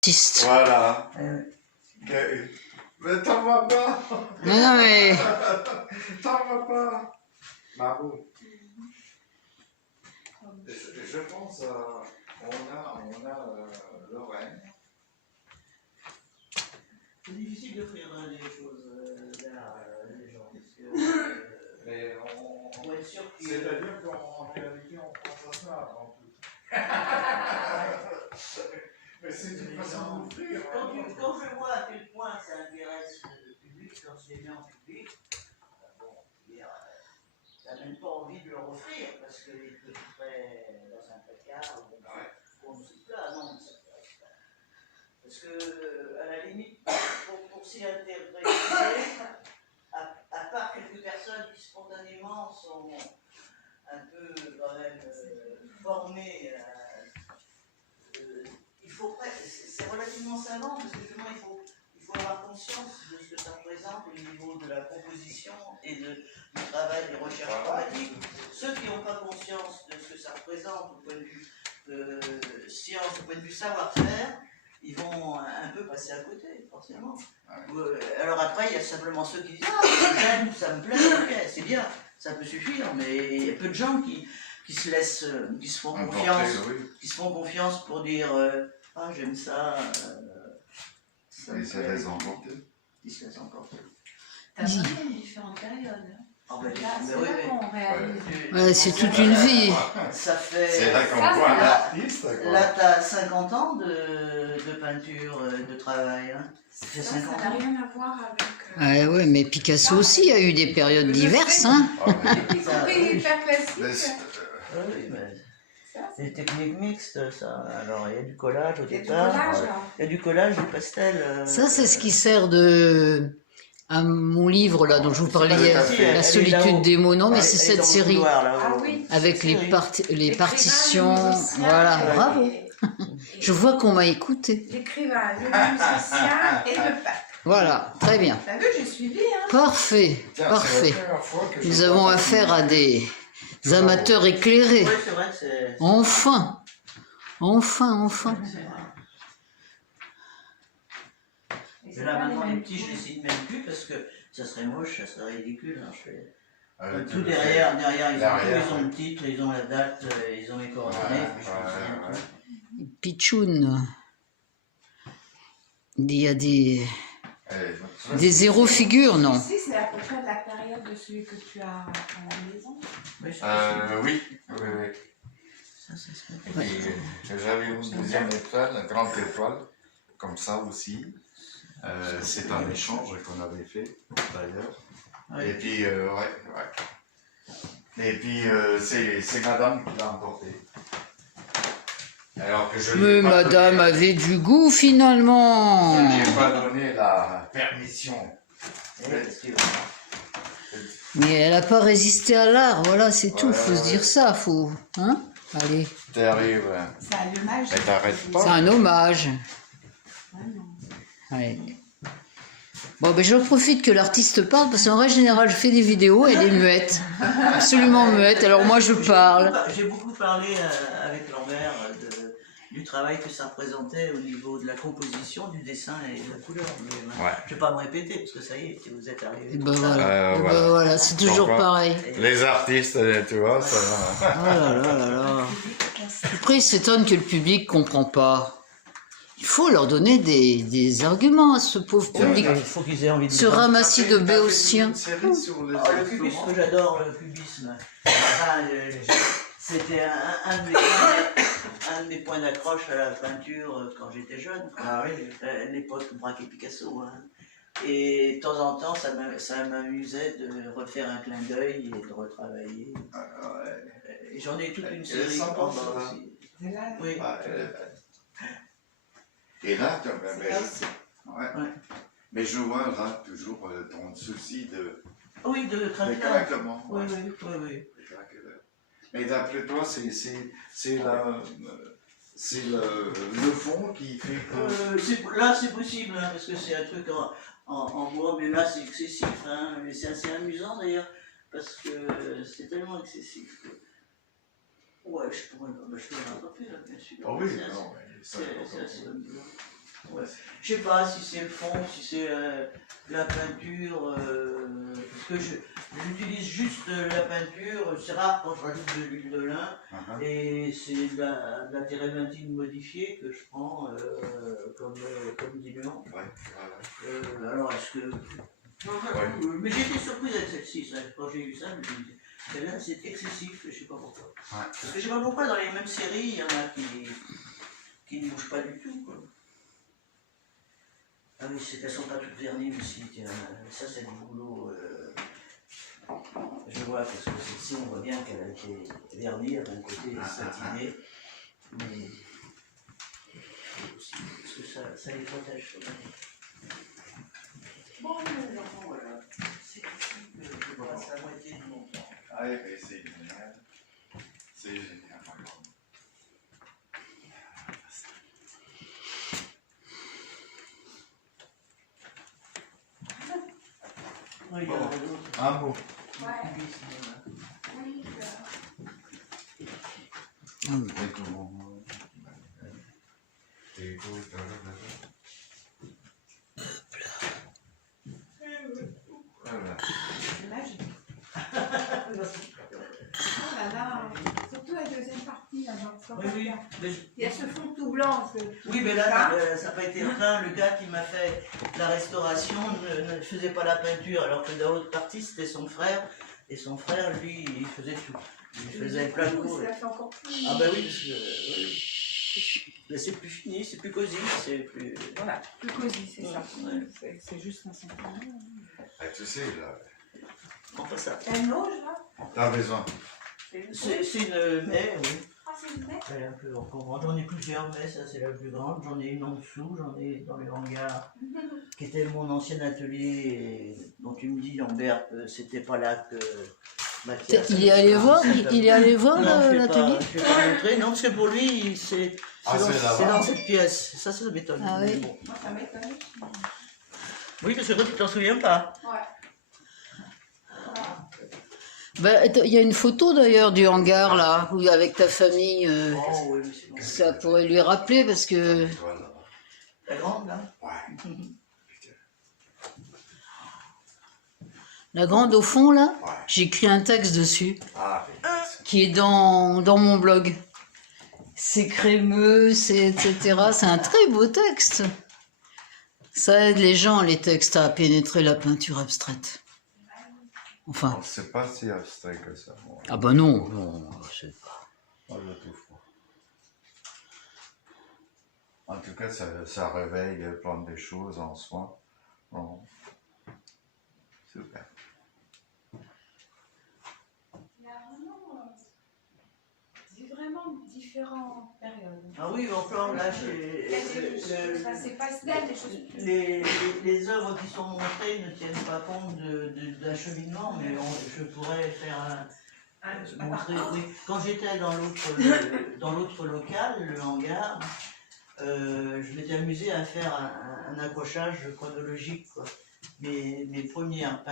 artiste. Voilà. Mais t'en vas pas. Non, mais... T'en vas pas. Bravo. Je pense, on a Lorraine. C'est difficile de faire des choses vers les gens. Parce que, Mais pour être sûr qu'il c'est-à-dire qu'en réalité, on prend ça avant tout. Mais c'est une façon d'ouvrir. quand je vois à quel point ça intéresse le public, quand je les mets en public, bon, t'as même pas envie de leur offrir parce qu'ils te feraient dans un placard ou en dessous de plat. Non, ça t'intéresse pas. Parce que, à la limite, pour s'y intéresser, à part quelques personnes qui spontanément sont un peu quand même formées, il faut c'est relativement savant parce que justement il faut avoir conscience de ce que ça représente au niveau de la composition et du travail des recherches informatiques. Ceux qui n'ont pas conscience de ce que ça représente au point de vue science, au point de vue savoir-faire, ils vont un peu passer à côté, forcément. Alors après, il y a simplement ceux qui disent « Ah, ça me plaît, ok, c'est bien, ça peut suffire », mais il y a peu de gens qui se font confiance, qui se font confiance pour dire « Ah, j'aime ça, ça me plaît ». Ils se laissent emporter. T'as vraiment différentes périodes. C'est là qu'on réalise. Ouais, c'est toute une vie. Ça fait... C'est là qu'on voit l'artiste. Là, t'as 50 ans de peinture, de travail. Hein. Ça fait 50 Ça n'a ans. rien à voir avec... Ouais, mais Picasso aussi a eu des périodes diverses. Hein. Y compris hyper classique. Oui, mais c'est des techniques mixtes, ça. Alors, il y a du collage au Il y a du départ. collage, là. Il y a du collage, du pastel. Ça, c'est ce qui sert à mon livre là dont je vous parlais hier, La solitude des mots. Non, mais c'est cette série Ah oui. avec les partitions. L'écrivain, le musicien, Voilà, bravo. et- Je vois qu'on m'a écouté. L'écrivain, le musicien et le peintre. Voilà, très bien. T'as vu, j'ai suivi, hein. Parfait, parfait. Nous avons affaire à des amateurs éclairés. Oui, c'est vrai que c'est... Enfin, enfin. Et Mais c'est là, pas maintenant, les les mêmes petits, je couleurs. les cite même plus parce que ça serait moche, ça serait ridicule. Alors, je fais... Tu Tout le derrière, Derrière. ils ont le titre, ils ont la date, ils ont les coordonnées, puis je me souviens tout. Pichoun. Il y a des fais. zéro figures, non? Ici, c'est à peu près de la période de celui que tu as à la maison. Oui, ça, Oui. ça se met. Et j'avais une deuxième étoile, une grande étoile, comme ça aussi. C'est un échange qu'on avait fait d'ailleurs. Oui. Et puis, Et puis, c'est madame qui l'a emporté. Alors que je Mais n'ai pas madame donné- avait du goût finalement. Je n'ai pas donné la permission. Mais elle n'a pas résisté à l'art, voilà, c'est tout. Ouais, Faut se dire ça, faut. Hein? Allez, T'arrives, C'est un hommage. mais t'arrêtes c'est pas. un hommage. Ah non. Allez. Bon, ben j'en profite que l'artiste parle, parce qu'en règle générale, je fais des vidéos, elle est muette. Absolument muette, alors moi je parle. J'ai beaucoup parlé avec Lambert du travail que ça représentait au niveau de la composition, du dessin et de la couleur. Mais, Ouais. je ne vais pas me répéter, parce que ça y est, vous êtes arrivé. Et ben voilà, et ben voilà, c'est toujours Pourquoi pareil. Les artistes, tu vois, ça va. Oh là là là là. Après, ils s'étonnent que le public ne comprend pas. Il faut leur donner des arguments à ce pauvre public. Il faut qu'ils aient envie de Ce ramassis de béotiens. Une série sur les le cubisme, instruments. que j'adore, le cubisme. Enfin, c'était un de mes points d'accroche à la peinture quand j'étais jeune. Ah oui. L'époque Braque et Picasso. Hein. Et de temps en temps, ça m'amusait de refaire un clin d'œil et de retravailler. Et j'en ai toute une série. sympa, pendant ça, là. aussi. C'est là. Oui. Et là, C'est là aussi. ouais. Mais je vois là toujours ton souci de Oui, de craquelin. craquement. Oui, oui, oui, oui. Mais d'après toi, c'est le fond qui fait que... Là, c'est possible, hein, parce que c'est un truc en bois, mais là, c'est excessif. Hein, mais c'est assez amusant d'ailleurs, parce que c'est tellement excessif. Ouais, je pourrais rattraper, là, bien sûr. Oh oui, C'est assez- non, mais ça, c'est assez amusant. Ouais. Je sais pas si c'est le fond, si c'est la peinture, parce que j'utilise juste la peinture, c'est rare quand je rajoute de l'huile de lin, et c'est de la térébenthine modifiée que je prends comme diluant. Alors est-ce que... mais j'ai été surprise avec celle-ci, quand j'ai eu ça, je me suis dit, celle-là c'est excessif, je sais pas pourquoi. Parce que je sais pas pourquoi dans les mêmes séries, il y en a qui ne bougent pas du tout, quoi. Ah oui, elles sont pas toutes vernies aussi, tiens. Ça c'est du boulot. Je vois, parce que celle-ci, on voit bien qu'elle a été vernie, elle a un côté satiné. Mais. Parce que ça les protège. Bon, les enfants, voilà. C'est ici que je passe la moitié de mon temps. Ah oui, mais c'est génial. C'est génial, par contre. Oui, il y en a d'autres. Un mot. Oui, Voilà. c'est magique. Oh là là, surtout la deuxième partie, là, genre, Oui, mais il y a ce fond tout blanc. oui, mais là, ça n'a pas été repeint. Le gars qui m'a fait la restauration ne faisait pas la peinture, alors que dans l'autre partie, c'était son frère. Et son frère, lui, il faisait tout. Il faisait plein de cours. Ça fait encore plus. Ah bah oui, parce que... Oui. Mais c'est plus fini, c'est plus cosy, c'est plus... Voilà, plus cosy, c'est ça. Ouais. C'est juste un sentiment. Ah, tu sais, là, Enfin ça. Elle mange, là. t'as raison. C'est une mais, oui. Ah, c'est une mec. Elle est un peu encombrante. J'en ai plusieurs, mais ça c'est la plus grande. J'en ai une en dessous, j'en ai dans le hangar, qui était mon ancien atelier, et dont tu me dis, Lambert, que c'était pas là que Mathias... Il est allé voir, il est allé voir l'atelier. Je ne vais pas montrer, non, parce que pour lui, c'est là-bas. dans cette pièce. Ça m'étonne. Ah oui. Bon. Moi, ça m'étonne. Oui, parce que toi, tu t'en souviens pas. Ouais. Bah, il y a une photo d'ailleurs du hangar là, où avec ta famille. Oh oui, mais c'est bon. Ça pourrait lui rappeler parce que Voilà. La grande, là. Ouais. la grande au fond là, Ouais. j'ai écrit un texte dessus Ah, qui est dans mon blog. C'est crémeux, c'est etc. C'est un très beau texte. Ça aide les gens, les textes, à pénétrer la peinture abstraite. Enfin, c'est pas si abstrait que ça. Bon, ah bah non, non, c'est pas. moi, je trouve pas. En tout cas, ça réveille plein de choses en soi. Bon. Super. Il y a vraiment différentes périodes. Ah oui, encore là, C'est pastel, des choses. les œuvres qui sont montrées ne tiennent pas compte d'acheminement, mais je pourrais faire montrer. Oui. Quand j'étais dans l'autre local, le hangar, je m'étais amusé à faire un accrochage chronologique, quoi. De mes premières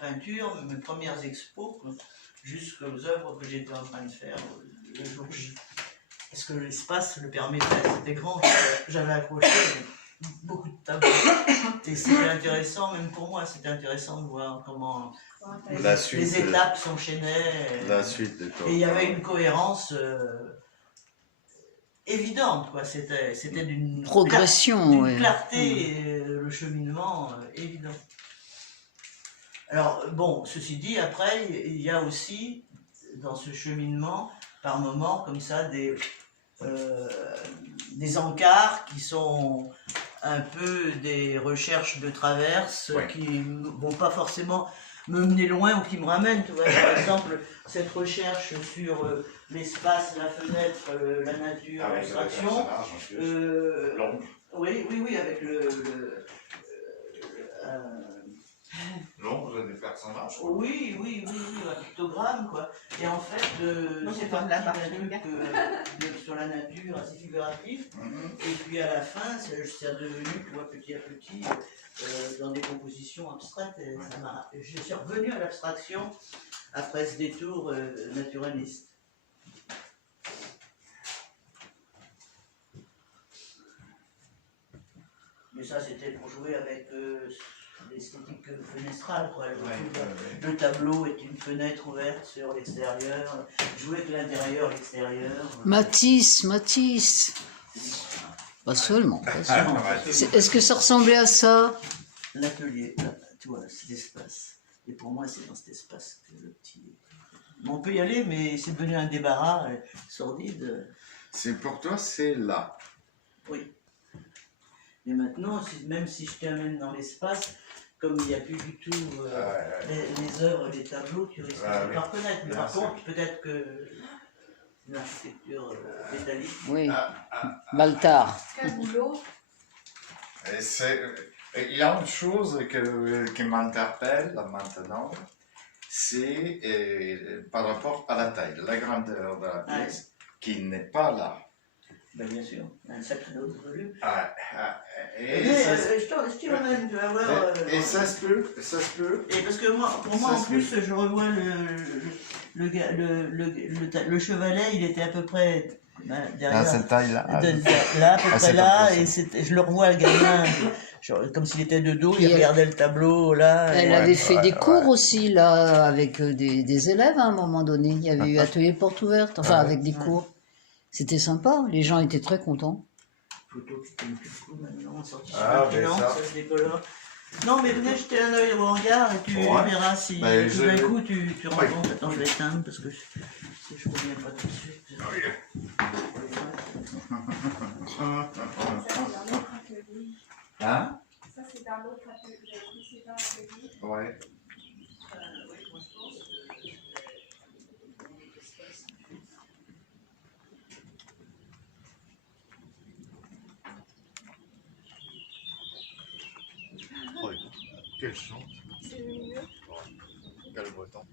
peintures, mes premières expos, quoi, jusqu'aux œuvres que j'étais en train de faire le jour J. Parce que l'espace le permettait, c'était grand, j'avais accroché beaucoup de tableaux. Et c'était intéressant, même pour moi, c'était intéressant de voir comment les étapes s'enchaînaient. La suite de Et il y avait une cohérence évidente, quoi. C'était d'une Progression, ouais. clarté, le cheminement évident. Alors, bon, ceci dit, après, il y a aussi, dans ce cheminement, par moments, comme ça, des encarts qui sont un peu des recherches de traverse, ouais, qui ne vont pas forcément me mener loin ou qui me ramènent. Tu vois, par exemple, cette recherche sur l'espace, la fenêtre, la nature, l'abstraction. Oui, avec l'ombre des personnages. oui, un pictogramme, quoi. Et en fait, c'est parti d'un truc sur la nature assez figuratif. Et puis à la fin, c'est redevenu, tu vois, petit à petit, dans des compositions abstraites. Et je suis revenu à l'abstraction après ce détour naturaliste. jouer avec l'esthétique fenestrale, quoi. Le tableau est une fenêtre ouverte sur l'extérieur, jouer avec l'intérieur, l'extérieur. Matisse. Pas seulement. Est-ce que ça ressemblait à ça? L'atelier, là, tu vois, cet espace. Et pour moi, c'est dans cet espace que le petit... Bon, on peut y aller, mais c'est devenu un débarras sordide. C'est pour toi, c'est là. Oui. Et maintenant, même si je t'amène dans l'espace, comme il n'y a plus du tout les œuvres, les tableaux, tu risques de pas reconnaître. Mais par contre, peut-être que l'architecture métallique... Oui. Baltard. Quel boulot. Il y a une chose qui m'interpelle maintenant, c'est par rapport à la taille, la grandeur de la pièce, qui n'est pas là. Ben bien sûr, un sacré autre volume. Je t'y emmène, tu vas voir. Et ça se peut. Et parce que pour moi, en plus, je revois le chevalet, il était à peu près derrière. cette taille-là. Là, à peu près là, et je le revois, le gamin, comme s'il était de dos, il regardait le tableau, là. Elle avait fait des cours aussi, là, avec des élèves à un moment donné. Il y avait eu atelier porte ouverte, enfin, avec des cours. C'était sympa, les gens étaient très contents. Photo qui tombe plus le coup maintenant, sorti sur l'imprimante, ça se décolore. Non, mais venez jeter un œil au regard et tu verras si tout d'un coup tu rends compte. Attends, je vais éteindre parce que je ne reviens pas tout de suite. Hein? Ça, c'est dans l'autre atelier. Ouais. Quelle chance. Quel beau temps.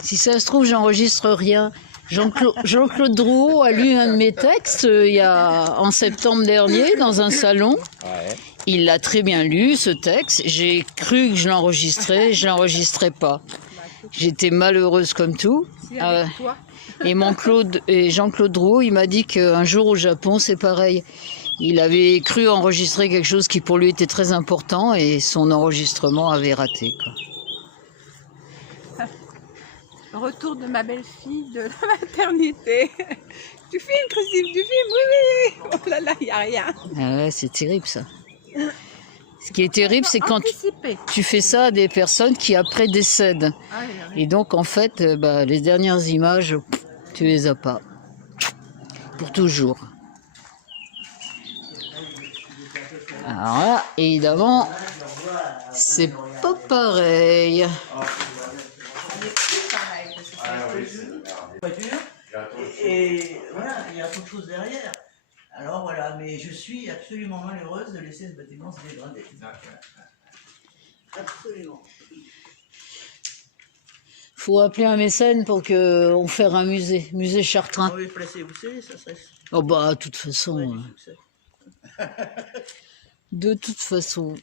Si ça se trouve, j'enregistre rien. Jean-Claude Drouot a lu un de mes textes en septembre dernier dans un salon. Ouais. Il l'a très bien lu, ce texte. J'ai cru que je l'enregistrais pas. J'étais malheureuse comme tout. Et Jean-Claude Drouot, il m'a dit qu'un jour au Japon, c'est pareil. Il avait cru enregistrer quelque chose qui pour lui était très important et son enregistrement avait raté, quoi. Retour de ma belle-fille de la maternité. Tu filmes, Christine, tu filmes? Oui. Oh là là, il n'y a rien. Ah ouais, c'est terrible, ça. Ce qui est terrible, c'est quand Anticipé. tu fais ça à des personnes qui après décèdent. Et donc, en fait, les dernières images, tu les as pas. Pour toujours. Alors là, évidemment, c'est pas pareil. Et voilà, il y a autre chose derrière. Alors voilà, mais je suis absolument malheureuse de laisser ce bâtiment se dégrader. Absolument. Faut appeler un mécène pour qu'on fasse un musée Chartrain. On va placer, vous savez, ça serait... Oh bah, de toute façon... Ouais, du succès. De toute façon,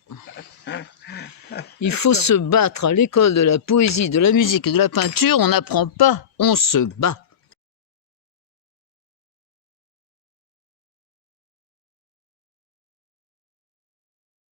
il faut se battre à l'école de la poésie, de la musique et de la peinture. On n'apprend pas, on se bat.